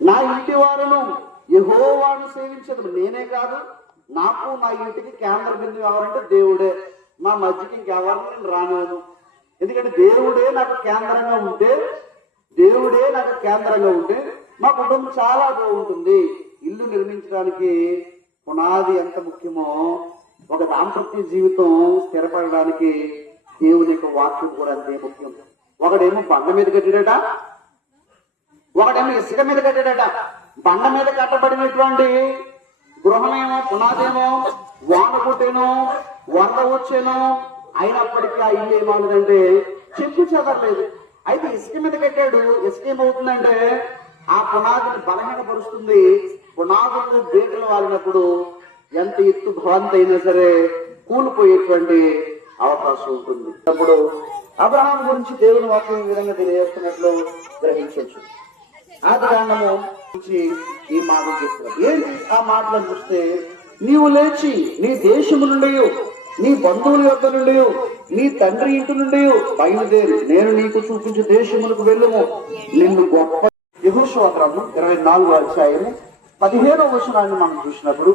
నా ఇంటి వారును యెహోవాను సేవించదు. నేనే కాదు, నాకు నా ఇంటికి కేంద్ర బిందువు ఎవరంటే దేవుడే. మా మధ్యకి ఇంకెవరిని నేను రానివ్వను. ఎందుకంటే దేవుడే నాకు కేంద్రంగా ఉంటే మా కుటుంబం చాలా బాగుంటుంది. ఇల్లు నిర్మించడానికి పునాది ఎంత ముఖ్యమో, ఒక దాంపత్య జీవితం స్థిరపడడానికి దేవుని యొక్క వాక్యం కూడా అంతే ముఖ్యం. ఒకడేమో బండ మీద కట్టాడట, ఒకడేమో ఇసుక మీద కట్టాడట. బండ మీద కట్టబడినటువంటి గృహమేమో, పునాదేమో వాన కొట్టేనో వరద వచ్చేనో అయినప్పటికీ ఆ ఇల్లు ఏమవుతుందంటే చెప్పు చెదరలేదు. అయితే ఇసుక మీద కట్టాడు. ఇసుక ఏమవుతుందంటే ఆ పునాదిని బలహీనపరుస్తుంది. పునాదులు బీటలు వాలినప్పుడు ఎంత ఎత్తు భవంతి అయినా సరే కూలిపోయేటువంటి అవకాశం ఉంటుంది. అప్పుడు అబ్రహాం గురించి దేవుని వాక్యం ఈ విధంగా తెలియజేస్తున్నట్లు గ్రహించవచ్చు. ఆదికాండము నుంచి ఈ మాటలు చెప్తున్నారు. ఏంటి ఆ మాటలను చూస్తే, నీవు లేచి నీ దేశము నుండి, నీ బంధువుల యొక్క నుండి, నీ తండ్రి ఇంటి నుండి బయలుదేరి నేను నీకు చూపించే దేశములకు వెళ్ళుము, నిన్ను గొప్ప. యెహోషువ గ్రంథం 24వ అధ్యాయము 15వ వచనాన్ని మనం చూసినప్పుడు